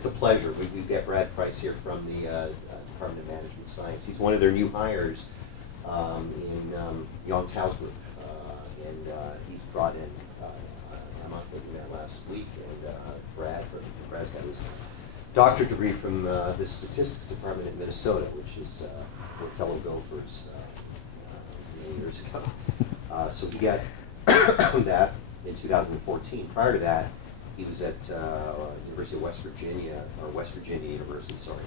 It's a pleasure. We've got Brad Price here from the Department of Management Science. He's one of their new hires in Yong Tao's group. And he's brought in, I'm out looking at last week, and Brad's got his doctorate degree from the Statistics Department in Minnesota, which is where fellow Gophers many years ago. So he got that in 2014. Prior to that, he was at University of West Virginia, or West Virginia University, sorry,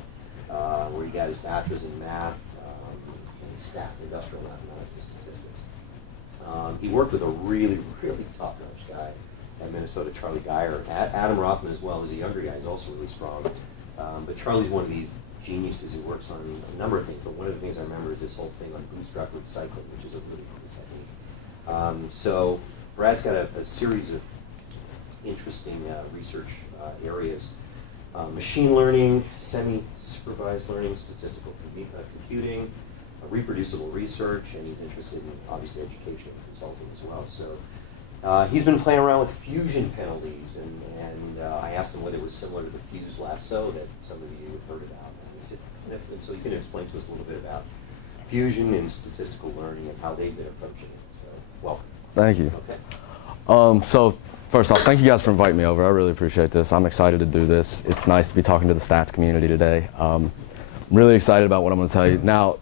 where he got his bachelor's in math and stat, industrial mathematics and statistics. He worked with a really, really top-notch guy at Minnesota, Charlie Geyer. Adam Rothman as well, as a younger guy, is also really strong. But Charlie's one of these geniuses who works on a number of things, but one of the things I remember is this whole thing on bootstrap recycling, which is a really cool technique. So Brad's got a series of interesting research areas. Machine learning, semi-supervised learning, statistical computing, reproducible research, and he's interested in, obviously, education and consulting as well. So he's been playing around with fusion penalties, and I asked him whether it was similar to the fuse lasso that some of you have heard about. And he said, and so he's going to explain to us a little bit about fusion and statistical learning and how they've been approaching it. So, welcome. Thank you. Okay. So first off, thank you guys for inviting me over. I really appreciate this. I'm excited to do this. It's nice to be talking to the stats community today. I'm really excited about what I'm going to tell you. Now,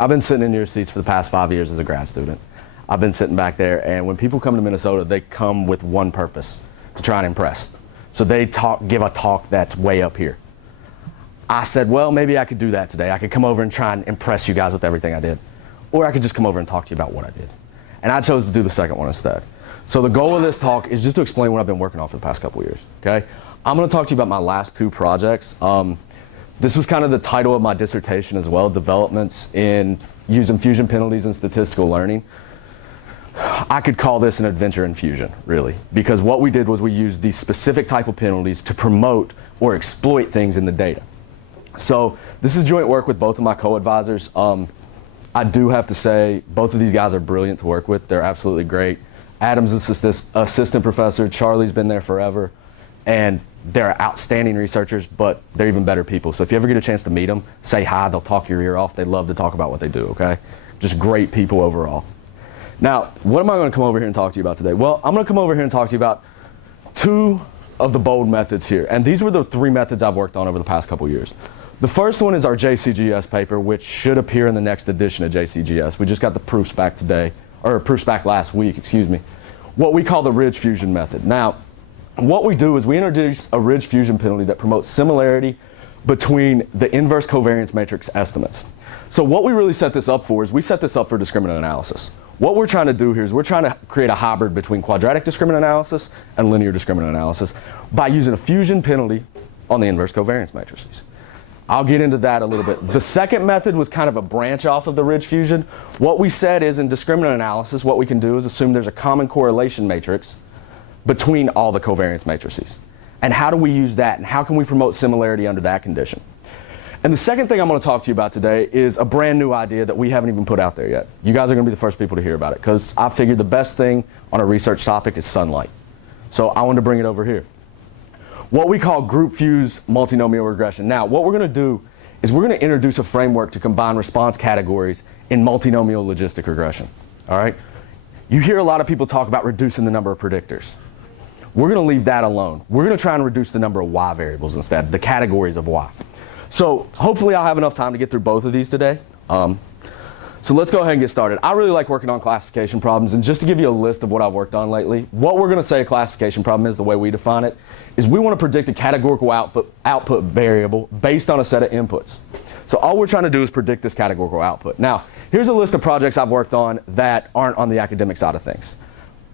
I've been sitting in your seats for the past 5 years as a grad student. I've been sitting back there, and when people come to Minnesota, they come with one purpose, to try and impress. So they give a talk that's way up here. I said, well, maybe I could do that today. I could come over and try and impress you guys with everything I did. Or I could just come over and talk to you about what I did. And I chose to do the second one instead. So the goal of this talk is just to explain what I've been working on for the past couple years, okay? I'm gonna talk to you about my last 2 projects. This was kind of the title of my dissertation as well, developments in using fusion penalties and statistical learning. I could call this an adventure in fusion, really, because what we did was we used these specific type of penalties to promote or exploit things in the data. So this is joint work with both of my co-advisors. I do have to say, both of these guys are brilliant to work with. They're absolutely great. Adam's assistant professor, Charlie's been there forever, and they're outstanding researchers, but they're even better people. So if you ever get a chance to meet them, say hi, they'll talk your ear off. They love to talk about what they do, okay? Just great people overall. Now, what am I going to come over here and talk to you about today? Well, I'm going to come over here and talk to you about 2 of the bold methods here. And these were the 3 methods I've worked on over the past couple years. The first one is our JCGS paper, which should appear in the next edition of JCGS. We just got the proofs back today, or proofs back last week, excuse me. What we call the ridge fusion method. Now, what we do is we introduce a ridge fusion penalty that promotes similarity between the inverse covariance matrix estimates. So what we really set this up for is we set this up for discriminant analysis. What we're trying to do here is we're trying to create a hybrid between quadratic discriminant analysis and linear discriminant analysis by using a fusion penalty on the inverse covariance matrices. I'll get into that a little bit. The second method was kind of a branch off of the ridge fusion. What we said is in discriminant analysis, what we can do is assume there's a common correlation matrix between all the covariance matrices. And how do we use that? And how can we promote similarity under that condition? And the second thing I'm going to talk to you about today is a brand new idea that we haven't even put out there yet. You guys are going to be the first people to hear about it, because I figured the best thing on a research topic is sunlight. So I wanted to bring it over here. What we call group fuse multinomial regression. Now, what we're going to do is we're going to introduce a framework to combine response categories in multinomial logistic regression. All right? You hear a lot of people talk about reducing the number of predictors. We're going to leave that alone. We're going to try and reduce the number of Y variables instead, the categories of Y. So hopefully I'll have enough time to get through both of these today. So let's go ahead and get started. I really like working on classification problems, and just to give you a list of what I've worked on lately, what we're going to say a classification problem is, the way we define it, is we want to predict a categorical output variable based on a set of inputs. So all we're trying to do is predict this categorical output. Now, here's a list of projects I've worked on that aren't on the academic side of things.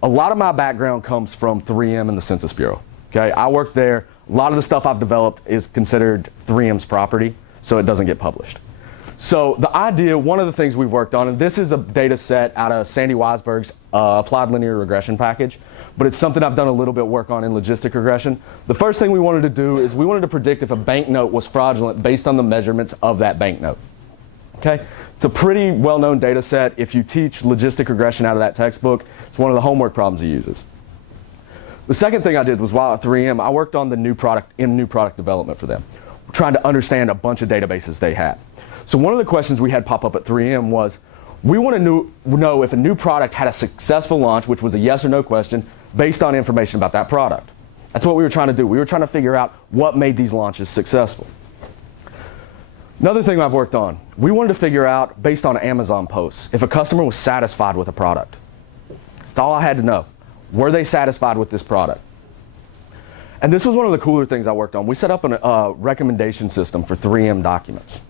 A lot of my background comes from 3M and the Census Bureau. Okay, I worked there. A lot of the stuff I've developed is considered 3M's property, so it doesn't get published. So the idea, one of the things we've worked on, and this is a data set out of Sandy Weisberg's applied linear regression package, but it's something I've done a little bit of work on in logistic regression. The first thing we wanted to do is we wanted to predict if a banknote was fraudulent based on the measurements of that banknote. Okay, it's a pretty well-known data set. If you teach logistic regression out of that textbook, it's one of the homework problems he uses. The second thing I did was while at 3M, I worked on new product development for them, trying to understand a bunch of databases they had. So one of the questions we had pop up at 3M was, we want to know if a new product had a successful launch, which was a yes or no question, based on information about that product. That's what we were trying to do. We were trying to figure out what made these launches successful. Another thing I've worked on, we wanted to figure out, based on Amazon posts, if a customer was satisfied with a product. That's all I had to know. Were they satisfied with this product? And this was one of the cooler things I worked on. We set up a recommendation system for 3M documents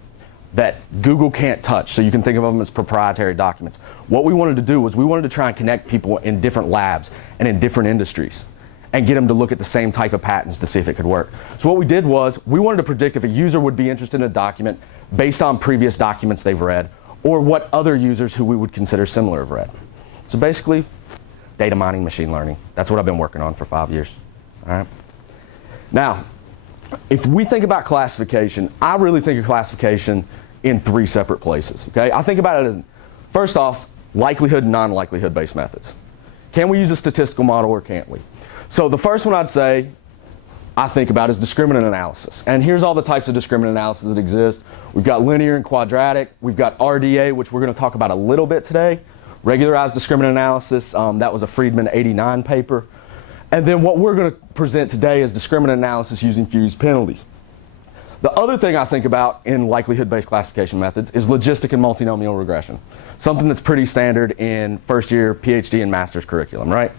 that Google can't touch, so you can think of them as proprietary documents. What we wanted to do was we wanted to try and connect people in different labs and in different industries and get them to look at the same type of patents to see if it could work. So what we did was we wanted to predict if a user would be interested in a document based on previous documents they've read or what other users who we would consider similar have read. So basically, data mining, machine learning. That's what I've been working on for 5 years. All right. Now, if we think about classification, I really think of classification in 3 separate places. Okay? I think about it as, first off, likelihood and non-likelihood based methods. Can we use a statistical model or can't we? So the first one I'd say I think about is discriminant analysis. And here's all the types of discriminant analysis that exist. We've got linear and quadratic. We've got RDA, which we're going to talk about a little bit today. Regularized discriminant analysis, that was a Friedman 89 paper. And then what we're going to present today is discriminant analysis using fused penalties. The other thing I think about in likelihood-based classification methods is logistic and multinomial regression, something that's pretty standard in first year PhD and master's curriculum, right?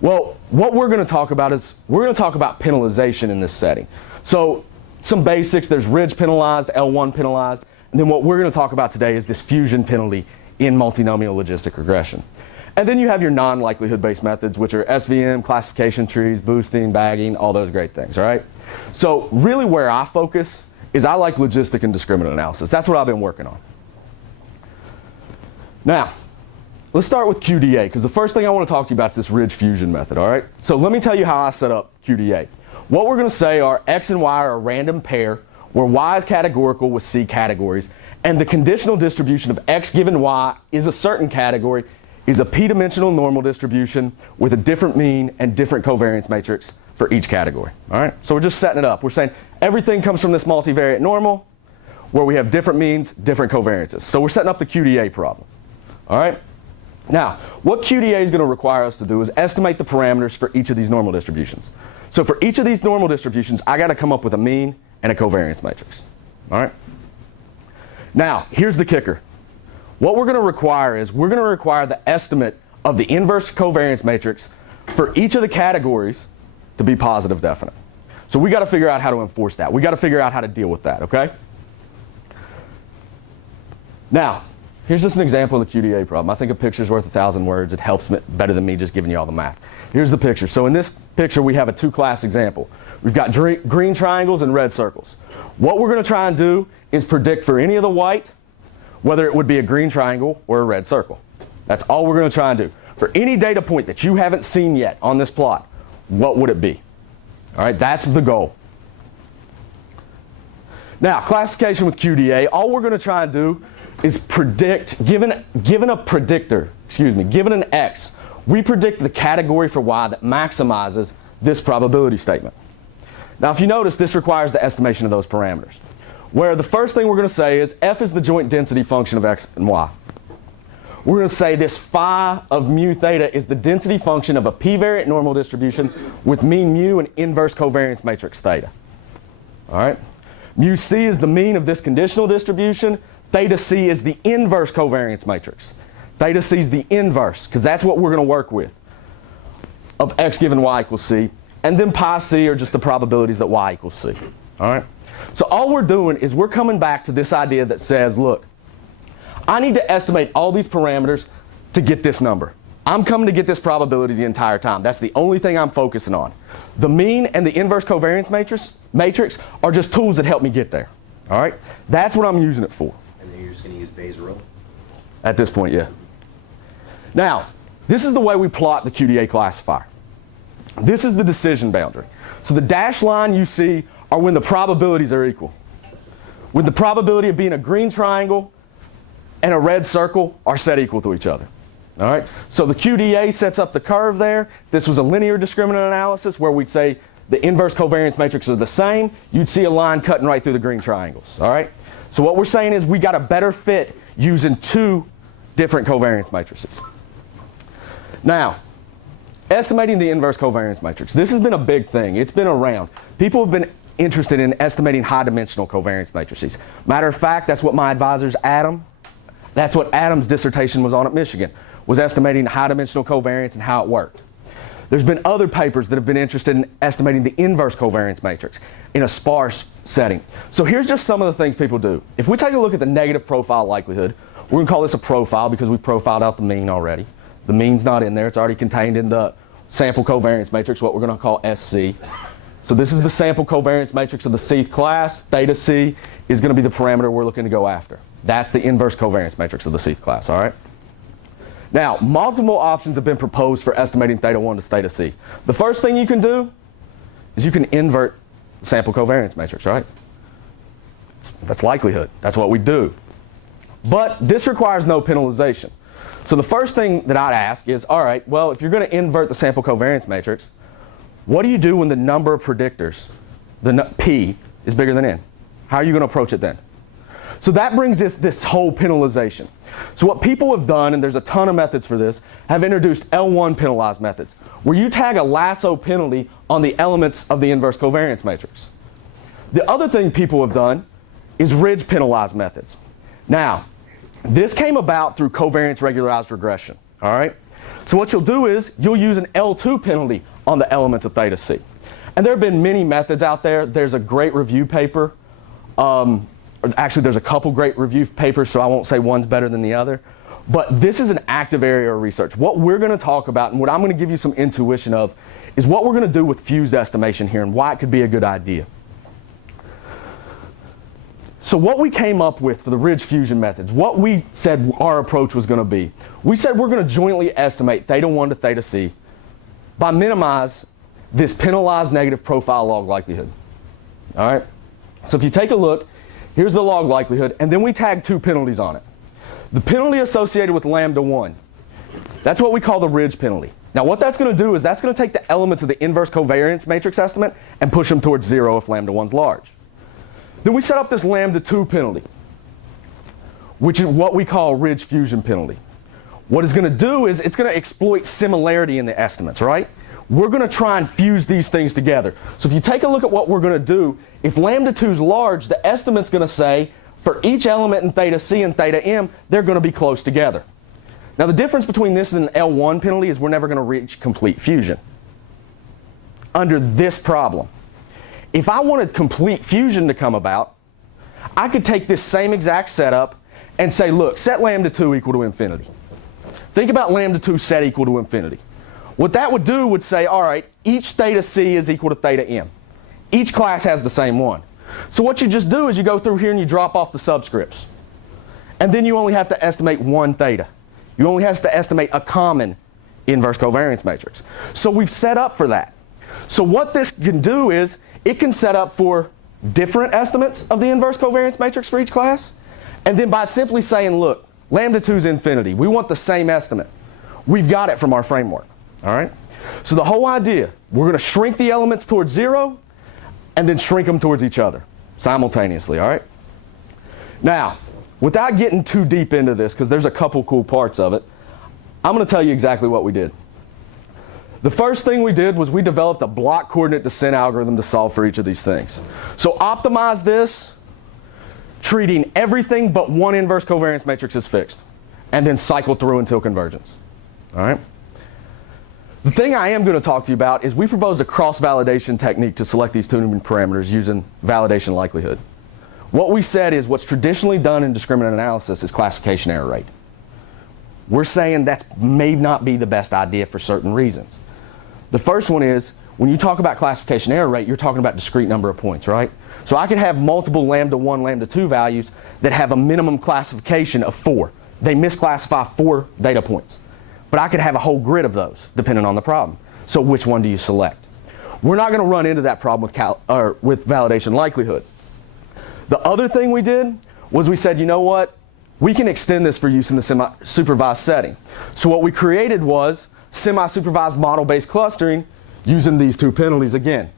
Well, what we're going to talk about is we're going to talk about penalization in this setting. So some basics, there's ridge penalized, L1 penalized, and then what we're going to talk about today is this fusion penalty in multinomial logistic regression. And then you have your non-likelihood-based methods, which are SVM, classification trees, boosting, bagging, all those great things, all right? So really where I focus is I like logistic and discriminant analysis. That's what I've been working on. Now, let's start with QDA, because the first thing I want to talk to you about is this ridge fusion method, all right? So let me tell you how I set up QDA. What we're going to say are X and Y are a random pair, where Y is categorical with C categories, and the conditional distribution of X given Y is a certain category, is a p-dimensional normal distribution with a different mean and different covariance matrix for each category, all right? So we're just setting it up. We're saying everything comes from this multivariate normal where we have different means, different covariances. So we're setting up the QDA problem, all right? Now, what QDA is going to require us to do is estimate the parameters for each of these normal distributions. So for each of these normal distributions, I got to come up with a mean and a covariance matrix, all right? Now, here's the kicker. What we're going to require is we're going to require the estimate of the inverse covariance matrix for each of the categories to be positive definite. So we got to figure out how to enforce that. We got to figure out how to deal with that, okay? Now, here's just an example of the QDA problem. I think a picture's worth 1,000 words. It helps better than me just giving you all the math. Here's the picture. So in this picture, we have a 2-class example. We've got green triangles and red circles. What we're going to try and do is predict for any of the white whether it would be a green triangle or a red circle. That's all we're going to try and do. For any data point that you haven't seen yet on this plot, what would it be? All right, that's the goal. Now, classification with QDA, all we're going to try and do is predict, given an X, we predict the category for Y that maximizes this probability statement. Now, if you notice, this requires the estimation of those parameters, where the first thing we're going to say is F is the joint density function of X and Y. We're going to say this phi of mu theta is the density function of a p-variant normal distribution with mean mu and inverse covariance matrix theta. All right? Mu c is the mean of this conditional distribution. Theta c is the inverse covariance matrix. Theta c is the inverse, because that's what we're going to work with, of X given Y equals C. And then pi c are just the probabilities that Y equals C. All right? So all we're doing is we're coming back to this idea that says, look, I need to estimate all these parameters to get this number. I'm coming to get this probability the entire time. That's the only thing I'm focusing on. The mean and the inverse covariance matrix are just tools that help me get there. All right? That's what I'm using it for. And then you're just going to use Bayes' rule? At this point, yeah. Now, this is the way we plot the QDA classifier. This is the decision boundary. So the dashed line you see are when the probabilities are equal. When the probability of being a green triangle and a red circle are set equal to each other. All right, so the QDA sets up the curve there. This was a linear discriminant analysis where we'd say the inverse covariance matrix are the same. You'd see a line cutting right through the green triangles. All right, so what we're saying is we got a better fit using two different covariance matrices. Now, estimating the inverse covariance matrix. This has been a big thing. It's been around. People have been interested in estimating high-dimensional covariance matrices. Matter of fact, that's what my advisor's Adam, that's what Adam's dissertation was on at Michigan, was estimating high-dimensional covariance and how it worked. There's been other papers that have been interested in estimating the inverse covariance matrix in a sparse setting. So here's just some of the things people do. If we take a look at the negative profile likelihood, we're going to call this a profile because we profiled out the mean already. The mean's not in there. It's already contained in the sample covariance matrix, what we're going to call SC. So this is the sample covariance matrix of the Cth class. Theta C is going to be the parameter we're looking to go after. That's the inverse covariance matrix of the Cth class, all right? Now, multiple options have been proposed for estimating theta 1 to theta C. The first thing you can do is you can invert the sample covariance matrix, right? That's likelihood. That's what we do. But this requires no penalization. So the first thing that I'd ask is, all right, well, if you're going to invert the sample covariance matrix, what do you do when the number of predictors, P, is bigger than N? How are you going to approach it then? So that brings this whole penalization. So what people have done, and there's a ton of methods for this, have introduced L1 penalized methods, where you tag a lasso penalty on the elements of the inverse covariance matrix. The other thing people have done is ridge penalized methods. Now, this came about through covariance regularized regression, all right? So what you'll do is you'll use an L2 penalty on the elements of theta C. And there have been many methods out there. There's a great review paper. Actually, there's a couple great review papers, so I won't say one's better than the other. But this is an active area of research. What we're going to talk about and what I'm going to give you some intuition of is what we're going to do with fused estimation here and why it could be a good idea. So what we came up with for the ridge fusion methods, what we said our approach was going to be, we said we're going to jointly estimate theta 1 to theta C by minimize this penalized negative profile log likelihood. All right? So if you take a look, here's the log likelihood, and then we tag two penalties on it. The penalty associated with lambda 1, that's what we call the ridge penalty. Now what that's going to do is that's going to take the elements of the inverse covariance matrix estimate and push them towards 0 if lambda 1's large. Then we set up this lambda 2 penalty, which is what we call ridge fusion penalty. What it's going to do is it's going to exploit similarity in the estimates, right? We're going to try and fuse these things together. So if you take a look at what we're going to do, if lambda 2 is large, the estimate's going to say for each element in theta C and theta M, they're going to be close together. Now the difference between this and an L1 penalty is we're never going to reach complete fusion under this problem. If I wanted complete fusion to come about, I could take this same exact setup and say, look, set lambda 2 equal to infinity. Think about lambda 2 set equal to infinity. What that would do would say, all right, each theta C is equal to theta M. Each class has the same one. So what you just do is you go through here and you drop off the subscripts. And then you only have to estimate one theta. You only have to estimate a common inverse covariance matrix. So we've set up for that. So what this can do is it can set up for different estimates of the inverse covariance matrix for each class. And then by simply saying, look, lambda 2 is infinity. We want the same estimate. We've got it from our framework. All right? So the whole idea, we're going to shrink the elements towards 0 and then shrink them towards each other simultaneously. All right? Now, without getting too deep into this, because there's a couple cool parts of it, I'm going to tell you exactly what we did. The first thing we did was we developed a block coordinate descent algorithm to solve for each of these things. So optimize this, treating everything but one inverse covariance matrix as fixed, and then cycle through until convergence. All right? The thing I am going to talk to you about is we proposed a cross-validation technique to select these two new parameters using validation likelihood. What we said is what's traditionally done in discriminant analysis is classification error rate. We're saying that may not be the best idea for certain reasons. The first one is when you talk about classification error rate, you're talking about discrete number of points, right? So I could have multiple lambda 1, lambda 2 values that have a minimum classification of 4. They misclassify 4 data points. But I could have a whole grid of those depending on the problem. So which one do you select? We're not going to run into that problem with validation likelihood. The other thing we did was we said, you know what? we can extend this for use in the semi-supervised setting. So what we created was semi-supervised model-based clustering using these two penalties again.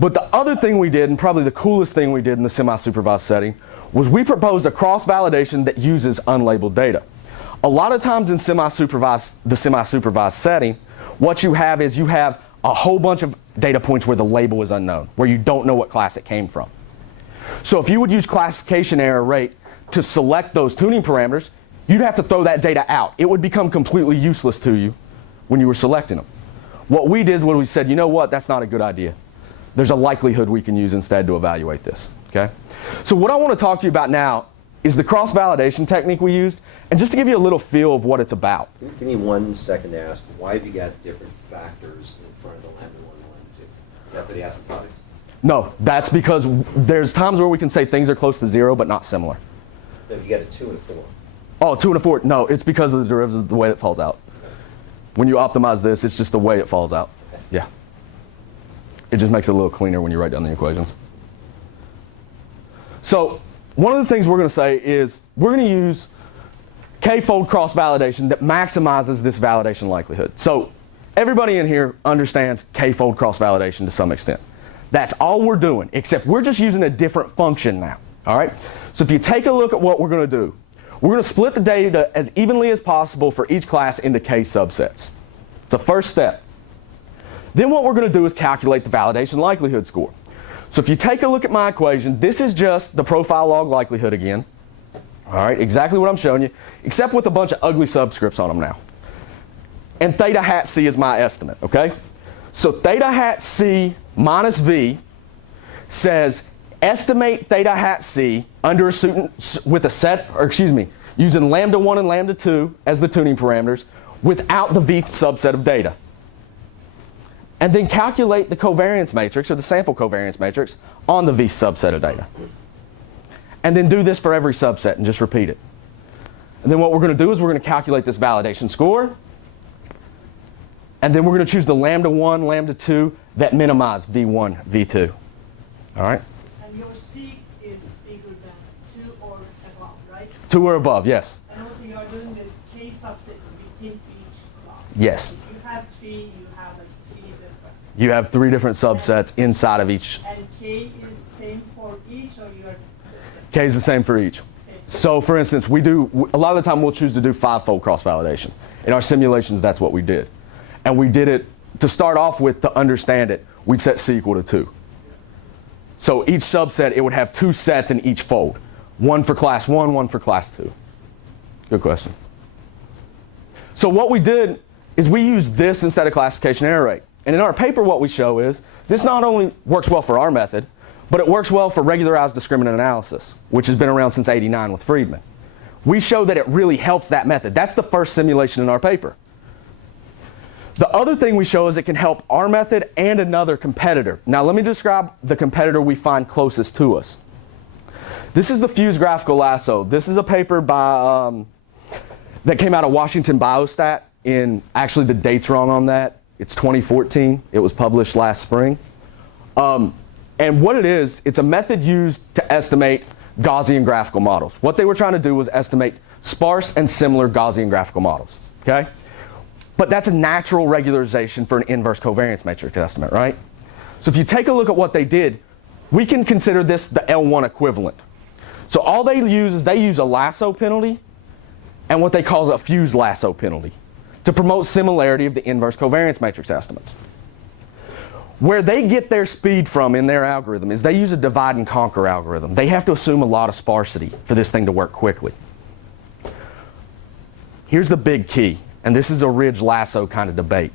But the other thing we did, and probably the coolest thing we did in the semi-supervised setting, was we proposed a cross-validation that uses unlabeled data. A lot of times in the semi-supervised setting, what you have is you have a whole bunch of data points where the label is unknown, where you don't know what class it came from. So if you would use classification error rate to select those tuning parameters, you'd have to throw that data out. It would become completely useless to you when you were selecting them. What we did was we said, you know what, that's not a good idea. There's a likelihood we can use instead to evaluate this, okay? So what I want to talk to you about now is the cross-validation technique we used, and just to give you a little feel of what it's about. Give me 1 second to ask, why have you got different factors in front of the lambda 1 and lambda 2? Is that for the asymptotics? No, that's because there's times where we can say things are close to 0 but not similar. No, you got a 2 and a 4. Oh, 2 and a 4. No, it's because of the derivatives, the way it falls out. Okay. When you optimize this, it's just the way it falls out. Okay. Yeah. It just makes it a little cleaner when you write down the equations. So one of the things we're going to say is we're going to use k-fold cross-validation that maximizes this validation likelihood. So everybody in here understands k-fold cross-validation to some extent. That's all we're doing, except we're just using a different function now. All right? So if you take a look at what we're going to do, we're going to split the data as evenly as possible for each class into k subsets. It's the first step. Then what we're going to do is calculate the validation likelihood score. So if you take a look at my equation, this is just the profile log likelihood again. All right, exactly what I'm showing you, except with a bunch of ugly subscripts on them now. And theta hat c is my estimate, okay? So theta hat c minus v says estimate theta hat c under a certain, with a set, or excuse me, using lambda 1 and lambda 2 as the tuning parameters without the v subset of data. And then calculate the covariance matrix or the sample covariance matrix on the v subset of data. And then do this for every subset and just repeat it. And then what we're going to do is we're going to calculate this validation score. And then we're going to choose the lambda 1, lambda 2 that minimize v1, v2. All right? And your C is bigger than 2 or above, right? 2 or above, yes. And also you are doing this K subset within each class. Yes. If you have 3, you have like 3 different. You have 3 different subsets inside of each. And K is same for each, or you are K is the same for each. So for instance, we do, a lot of the time we'll choose to do 5-fold cross-validation. In our simulations, that's what we did. And we did it, to start off with, to understand it, we'd set C equal to 2. So each subset, it would have 2 sets in each fold. 1 for class 1, 1 for class 2. Good question. So what we did is we used this instead of classification error rate. And in our paper, what we show is this not only works well for our method, but it works well for regularized discriminant analysis, which has been around since '89 with Friedman. We show that it really helps that method. That's the first simulation in our paper. The other thing we show is it can help our method and another competitor. Now let me describe the competitor we find closest to us. This is the fused graphical lasso. This is a paper by, that came out of Washington Biostat in, actually the date's wrong on that. It's 2014. It was published last spring. And what it is, it's a method used to estimate Gaussian graphical models. What they were trying to do was estimate sparse and similar Gaussian graphical models, okay? But that's a natural regularization for an inverse covariance matrix estimate, right? So if you take a look at what they did, we can consider this the L1 equivalent. So all they use is they use a lasso penalty and what they call a fused lasso penalty to promote similarity of the inverse covariance matrix estimates. Where they get their speed from in their algorithm is they use a divide and conquer algorithm. They have to assume a lot of sparsity for this thing to work quickly. Here's the big key, and this is a ridge lasso kind of debate.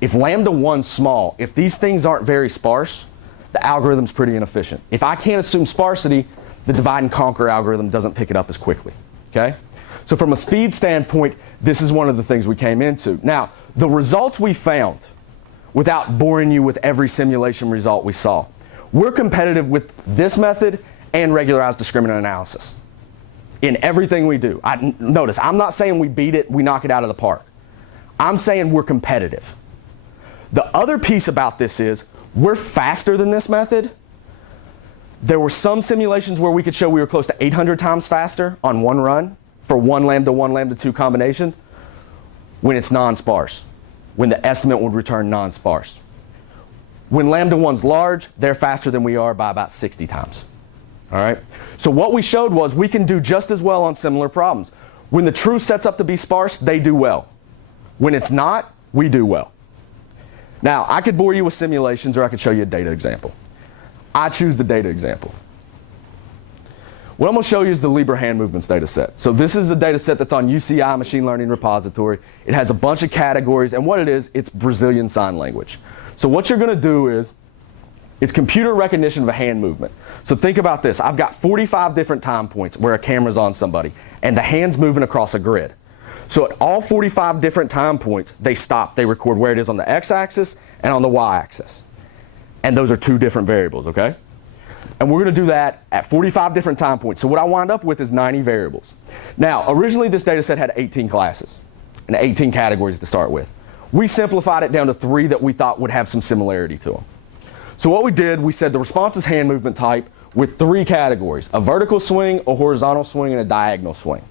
If lambda 1's small, if these things aren't very sparse, the algorithm's pretty inefficient. If I can't assume sparsity, the divide and conquer algorithm doesn't pick it up as quickly, okay? So from a speed standpoint, this is one of the things we came into. Now, the results we found, without boring you with every simulation result we saw, we're competitive with this method and regularized discriminant analysis in everything we do. Notice, I'm not saying we beat it, we knock it out of the park. I'm saying we're competitive. The other piece about this is we're faster than this method. There were some simulations where we could show we were close to 800 times faster on one run for one lambda 1, lambda 2 combination when it's non-sparse, when the estimate would return non-sparse. When lambda 1's large, they're faster than we are by about 60 times. All right? So what we showed was we can do just as well on similar problems. When the truth sets up to be sparse, they do well. When it's not, we do well. Now, I could bore you with simulations or I could show you a data example. I choose the data example. What I'm going to show you is the Libre hand movements data set. So this is a data set that's on UCI Machine Learning Repository. It has a bunch of categories, and what it is, it's Brazilian Sign Language. So what you're going to do is, it's computer recognition of a hand movement. So think about this. I've got 45 different time points where a camera's on somebody, and the hand's moving across a grid. So at all 45 different time points, they stop. They record where it is on the x-axis and on the y-axis. And those are two different variables, okay? And we're going to do that at 45 different time points. So what I wind up with is 90 variables. Now, originally this data set had 18 classes and 18 categories to start with. We simplified it down to 3 that we thought would have some similarity to them. So what we did, we said the response is hand movement type with 3 categories: a vertical swing, a horizontal swing, and a diagonal swing.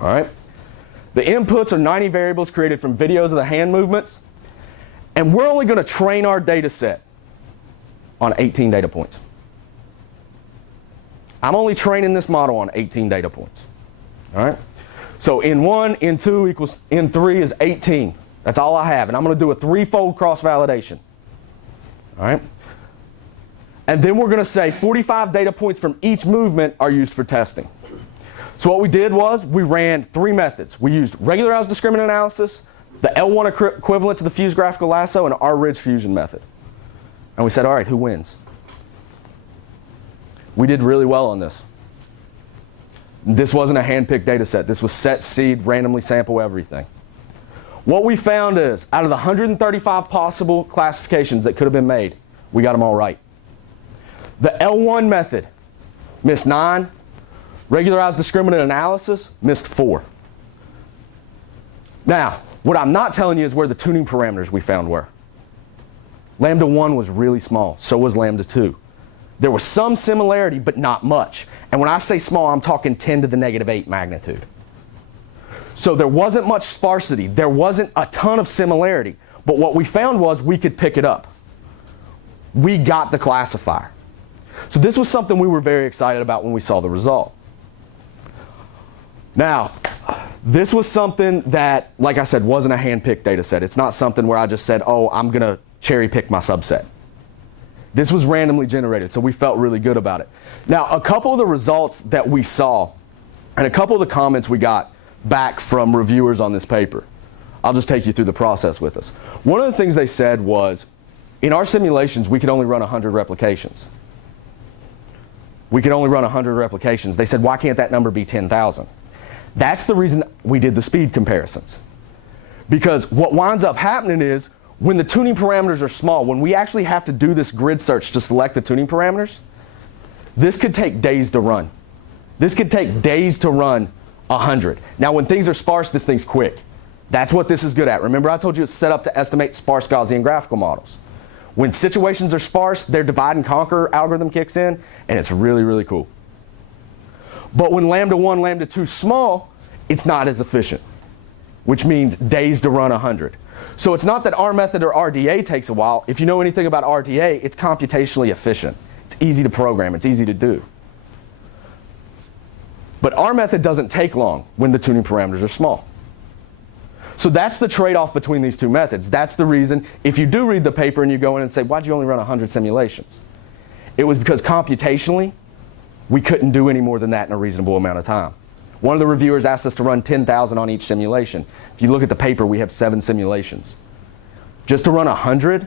All right? The inputs are 90 variables created from videos of the hand movements, and we're only going to train our data set on 18 data points. I'm only training this model on 18 data points. All right? So N1, N2 equals N3 is 18. That's all I have, and I'm going to do a 3-fold cross-validation. All right? And then we're going to say 45 data points from each movement are used for testing. So what we did was we ran 3 methods. We used regularized discriminant analysis, the L1 equivalent to the fused graphical lasso, and R-ridge fusion method. And we said, all right, who wins? We did really well on this. This wasn't a hand-picked data set. This was set, seed, randomly sample everything. What we found is, out of the 135 possible classifications that could have been made, we got them all right. The L1 method missed 9. Regularized discriminant analysis missed 4. Now, what I'm not telling you is where the tuning parameters we found were. Lambda 1 was really small, so was lambda 2. There was some similarity, but not much. And when I say small, I'm talking 10 to the negative 8 magnitude. So there wasn't much sparsity. There wasn't a ton of similarity. But what we found was we could pick it up. We got the classifier. So this was something we were very excited about when we saw the result. Now, this was something that, like I said, wasn't a hand-picked data set. It's not something where I just said, oh, I'm going to cherry-pick my subset. This was randomly generated, so we felt really good about it. Now, a couple of the results that we saw and a couple of the comments we got back from reviewers on this paper, I'll just take you through the process with us. One of the things they said was, in our simulations, we could only run 100 replications. We could only run 100 replications. They said, why can't that number be 10,000? That's the reason we did the speed comparisons. Because what winds up happening is, when the tuning parameters are small, when we actually have to do this grid search to select the tuning parameters, this could take days to run. This could take days to run 100. Now, when things are sparse, this thing's quick. That's what this is good at. Remember, I told you it's set up to estimate sparse Gaussian graphical models. When situations are sparse, their divide and conquer algorithm kicks in, and it's really, really cool. But when lambda 1, lambda 2 is small, it's not as efficient, which means days to run 100. So it's not that our method or RDA takes a while. If you know anything about RDA, it's computationally efficient. It's easy to program. It's easy to do. But our method doesn't take long when the tuning parameters are small. So that's the trade-off between these two methods. That's the reason, if you do read the paper and you go in and say, why'd you only run 100 simulations? It was because computationally, we couldn't do any more than that in a reasonable amount of time. One of the reviewers asked us to run 10,000 on each simulation. If you look at the paper, we have 7 simulations. Just to run 100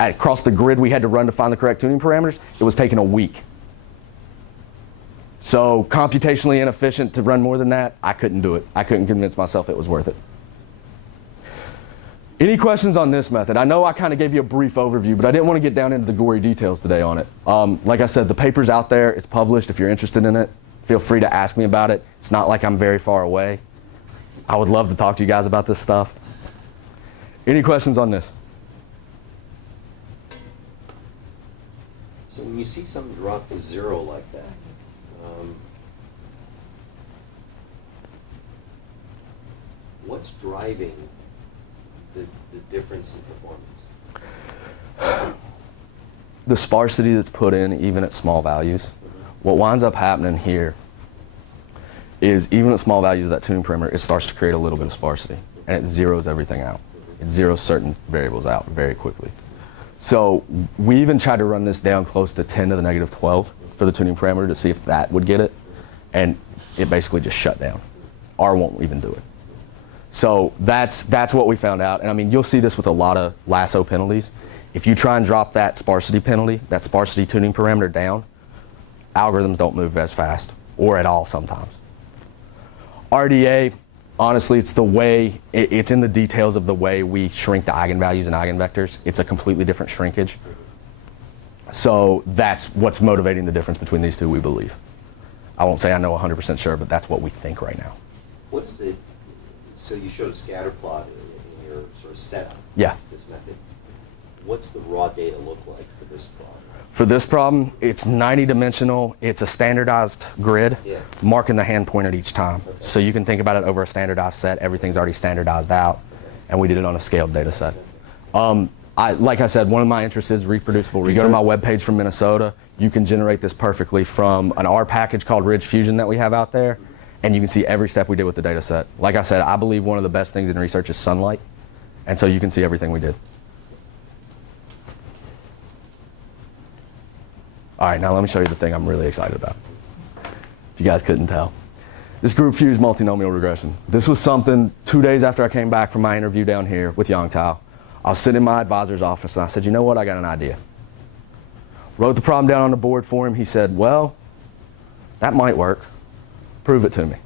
across the grid we had to run to find the correct tuning parameters, it was taking a week. So computationally inefficient to run more than that, I couldn't do it. I couldn't convince myself it was worth it. Any questions on this method? I know I kind of gave you a brief overview, but I didn't want to get down into the gory details today on it. Like I said, the paper's out there. It's published. If you're interested in it, feel free to ask me about it. It's not like I'm very far away. I would love to talk to you guys about this stuff. Any questions on this? So when you see something drop to 0 like that, what's driving the difference in performance? The sparsity that's put in even at small values. What winds up happening here is even at small values of that tuning parameter, it starts to create a little bit of sparsity, and it zeroes everything out. It zeroes certain variables out very quickly. So we even tried to run this down close to 10 to the negative 12 for the tuning parameter to see if that would get it, and it basically just shut down. R won't even do it. So that's what we found out, and I mean, you'll see this with a lot of lasso penalties. If you try and drop that sparsity penalty, that sparsity tuning parameter down, algorithms don't move as fast, or at all sometimes. RDA, honestly, it's the way, it's in the details of the way we shrink the eigenvalues and eigenvectors. It's a completely different shrinkage. So that's what's motivating the difference between these two, we believe. I won't say I know 100% sure, but that's what we think right now. What is the, so you showed a scatter plot in your sort of setup. Yeah. This method. What's the raw data look like for this problem? For this problem, it's 90 dimensional. It's a standardized grid, marking the hand point at each time. Okay. So you can think about it over a standardized set. Everything's already standardized out, and we did it on a scaled data set. Like I said, one of my interests is reproducible research. You go to my webpage from Minnesota, you can generate this perfectly from an R package called Ridge Fusion that we have out there, and you can see every step we did with the data set. Like I said, I believe one of the best things in research is sunlight, and so you can see everything we did. All right, now let me show you the thing I'm really excited about. If you guys couldn't tell. This group fused multinomial regression. This was something 2 days after I came back from my interview down here with Yang Tao. I was sitting in my advisor's office and I said, you know what, I got an idea. Wrote the problem down on the board for him. He said, well, that might work. Prove it to me.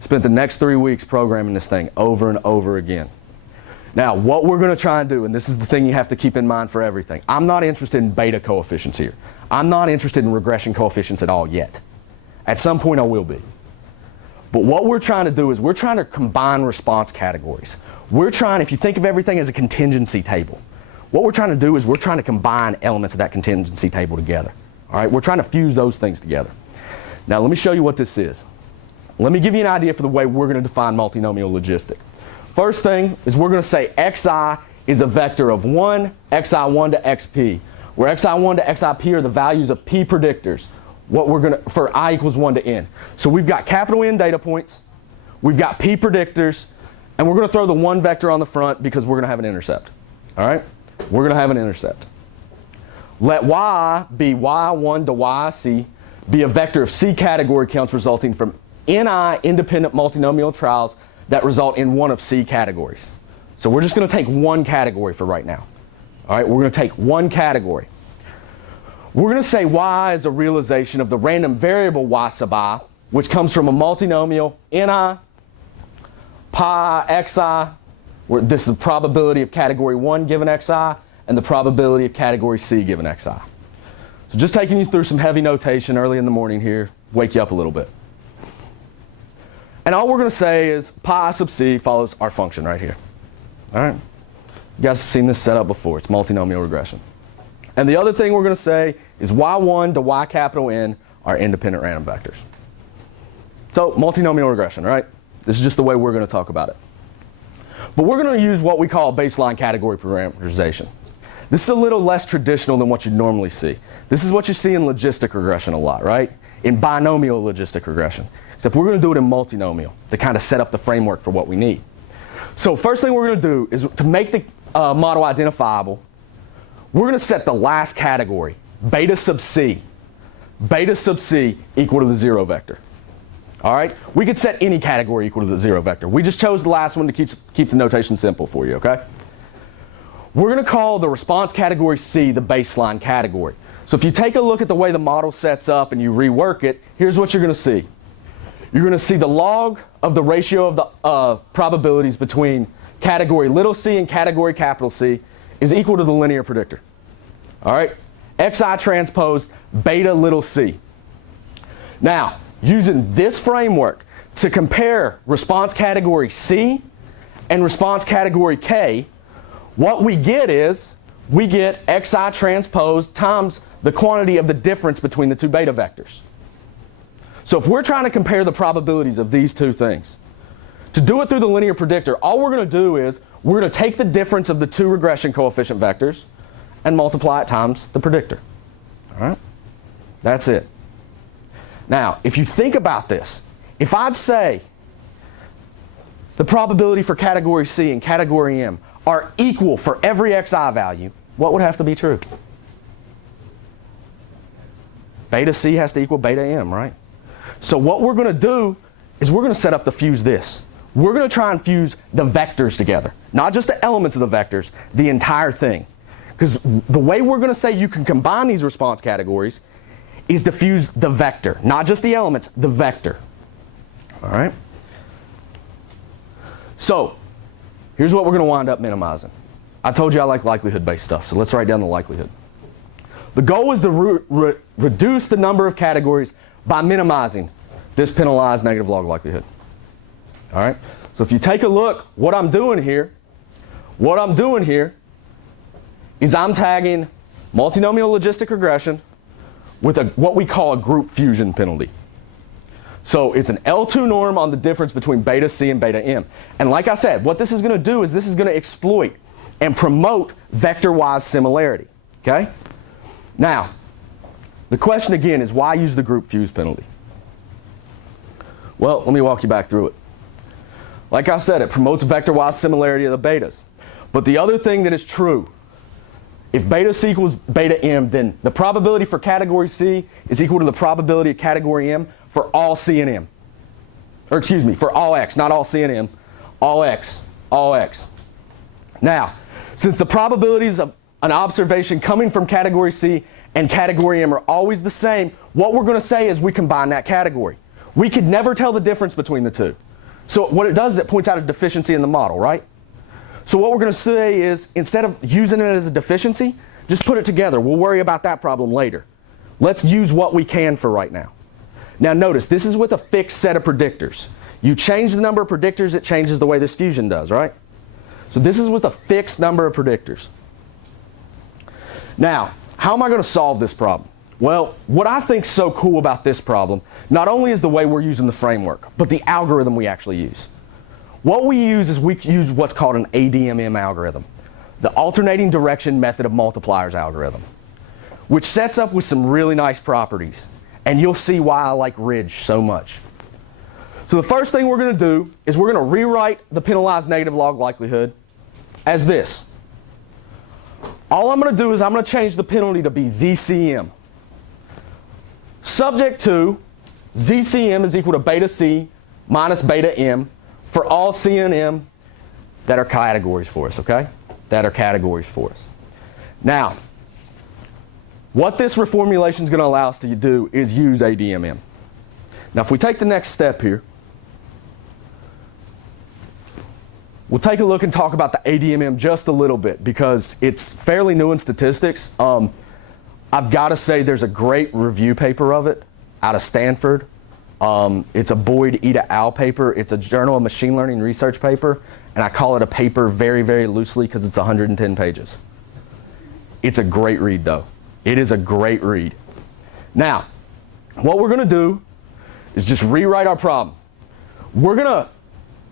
Spent the next 3 weeks programming this thing over and over again. Now, what we're going to try and do, and this is the thing you have to keep in mind for everything, I'm not interested in beta coefficients here. I'm not interested in regression coefficients at all yet. At some point I will be. But what we're trying to do is we're trying to combine response categories. We're trying, if you think of everything as a contingency table, what we're trying to do is we're trying to combine elements of that contingency table together. All right, we're trying to fuse those things together. Now let me show you what this is. Let me give you an idea for the way we're going to define multinomial logistic. First thing is we're going to say xi is a vector of 1, xi1 to xp, where xi1 to xip are the values of p predictors, what we're going to, for I equals 1 to n. So we've got capital N data points, we've got p predictors, and we're going to throw the 1 vector on the front because we're going to have an intercept. All right? We're going to have an intercept. Let y be y1 to yc, be a vector of c category counts resulting from ni independent multinomial trials that result in one of C categories. So we're just going to take one category for right now. All right, we're going to take one category. We're going to say y is a realization of the random variable y sub I, which comes from a multinomial ni, pi xi, where this is the probability of category 1 given xi, and the probability of category C given xi. So just taking you through some heavy notation early in the morning here, wake you up a little bit. And all we're going to say is pi sub c follows our function right here. All right? You guys have seen this set up before. It's multinomial regression. And the other thing we're going to say is y1 to y capital N are independent random vectors. So multinomial regression, all right? This is just the way we're going to talk about it. But we're going to use what we call baseline category parameterization. This is a little less traditional than what you'd normally see. This is what you see in logistic regression a lot, right? In binomial logistic regression. Except we're going to do it in multinomial to kind of set up the framework for what we need. So first thing we're going to do is to make the model identifiable, we're going to set the last category, beta sub c. Beta sub c equal to the 0 vector. All right? We could set any category equal to the 0 vector. We just chose the last one to keep the notation simple for you, okay? We're going to call the response category C the baseline category. So if you take a look at the way the model sets up and you rework it, here's what you're going to see. You're going to see the log of the ratio of the probabilities between category little c and category capital C is equal to the linear predictor. All right? Xi transpose beta little c. Now, using this framework to compare response category C and response category K, what we get is we get xi transposed times the quantity of the difference between the two beta vectors. So if we're trying to compare the probabilities of these two things, to do it through the linear predictor, all we're going to do is we're going to take the difference of the two regression coefficient vectors and multiply it times the predictor. All right? That's it. Now, if you think about this, if I'd say the probability for category C and category M are equal for every xi value, what would have to be true? Beta C has to equal beta M, right? So what we're going to do is we're going to set up to fuse this. We're going to try and fuse the vectors together. Not just the elements of the vectors, the entire thing. Because the way we're going to say you can combine these response categories is to fuse the vector. Not just the elements, the vector. All right? So, here's what we're going to wind up minimizing. I told you I like likelihood-based stuff, so let's write down the likelihood. The goal is to reduce the number of categories by minimizing this penalized negative log likelihood. All right? So if you take a look, what I'm doing here is I'm tagging multinomial logistic regression with what we call a group fusion penalty. So it's an L2 norm on the difference between beta C and beta M. And like I said, what this is going to do is this is going to exploit and promote vector-wise similarity. Okay? Now, the question again is why use the group fuse penalty? Well, let me walk you back through it. Like I said, it promotes vector-wise similarity of the betas. But the other thing that is true, if beta C equals beta M, then the probability for category C is equal to the probability of category M for all C and M. Or excuse me, for all X, not all C and M, all X, all X. Now, since the probabilities of an observation coming from category C and category M are always the same, what we're going to say is we combine that category. We could never tell the difference between the two. So what it does is it points out a deficiency in the model, right? So what we're going to say is instead of using it as a deficiency, just put it together. We'll worry about that problem later. Let's use what we can for right now. Now notice, this is with a fixed set of predictors. You change the number of predictors, it changes the way this fusion does, right? So this is with a fixed number of predictors. Now, how am I going to solve this problem? Well, what I think is so cool about this problem, not only is the way we're using the framework, but the algorithm we actually use. What we use is we use what's called an ADMM algorithm, the alternating direction method of multipliers algorithm, which sets up with some really nice properties. And you'll see why I like Ridge so much. So the first thing we're going to do is we're going to rewrite the penalized negative log likelihood as this. All I'm going to do is I'm going to change the penalty to be ZCM. Subject to ZCM is equal to beta C minus beta M for all C and M that are categories for us, okay? That are categories for us. Now, what this reformulation is going to allow us to do is use ADMM. Now, if we take the next step here, we'll take a look and talk about the ADMM just a little bit because it's fairly new in statistics. I've got to say there's a great review paper of it out of Stanford. It's a Boyd et al. Paper. It's a Journal of Machine Learning Research paper, and I call it a paper very, very loosely because it's 110 pages. It's a great read, though. It is a great read. Now, what we're going to do is just rewrite our problem. We're going to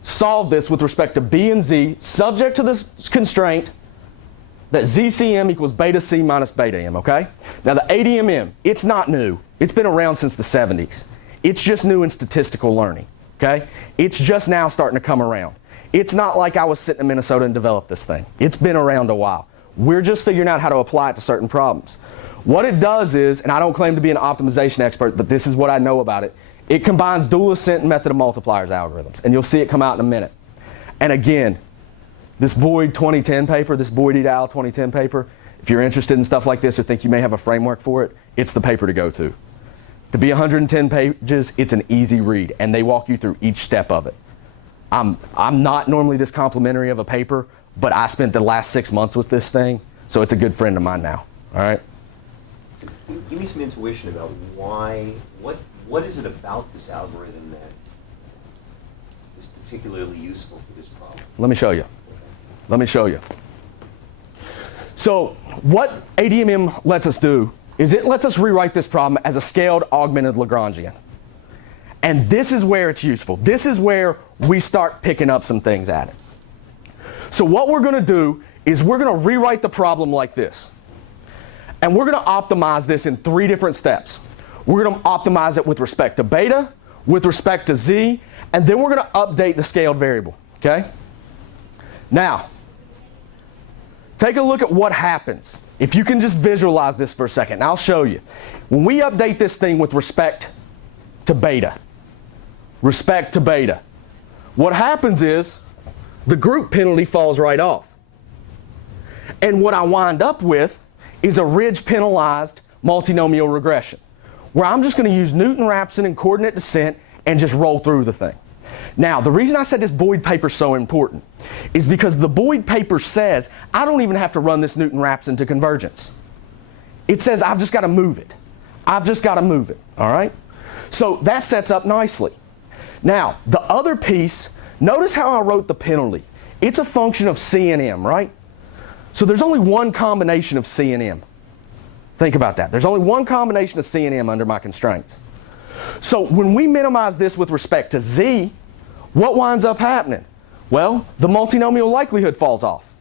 solve this with respect to B and Z, subject to this constraint that ZCM equals beta C minus beta M, okay? Now the ADMM, it's not new. It's been around since the 70s. It's just new in statistical learning, okay? It's just now starting to come around. It's not like I was sitting in Minnesota and developed this thing. It's been around a while. We're just figuring out how to apply it to certain problems. What it does is, and I don't claim to be an optimization expert, but this is what I know about it, it combines dual ascent and method of multipliers algorithms, and you'll see it come out in a minute. And again, this Boyd 2010 paper, this Boyd et al. 2010 paper, if you're interested in stuff like this or think you may have a framework for it, it's the paper to go to. To be 110 pages, it's an easy read, and they walk you through each step of it. I'm not normally this complimentary of a paper, but I spent the last 6 months with this thing, so it's a good friend of mine now. All right? Give me some intuition about what is it about this algorithm that is particularly useful for this problem? Let me show you. Let me show you. So what ADMM lets us do is it lets us rewrite this problem as a scaled augmented Lagrangian. And this is where it's useful. This is where we start picking up some things at it. So what we're going to do is we're going to rewrite the problem like this. And we're going to optimize this in 3 different steps. We're going to optimize it with respect to beta, with respect to z, and then we're going to update the scaled variable. Okay? Now, take a look at what happens. If you can just visualize this for a second, and I'll show you. When we update this thing with respect to beta, what happens is the group penalty falls right off. And what I wind up with is a ridge penalized multinomial regression, where I'm just going to use Newton-Raphson and coordinate descent and just roll through the thing. Now, the reason I said this Boyd paper is so important is because the Boyd paper says I don't even have to run this Newton-Raphson to convergence. It says I've just got to move it. I've just got to move it, all right? So that sets up nicely. Now, the other piece, notice how I wrote the penalty. It's a function of C and M, right? So there's only one combination of C and M. Think about that. There's only one combination of C and M under my constraints. So when we minimize this with respect to Z, what winds up happening? Well, the multinomial likelihood falls off.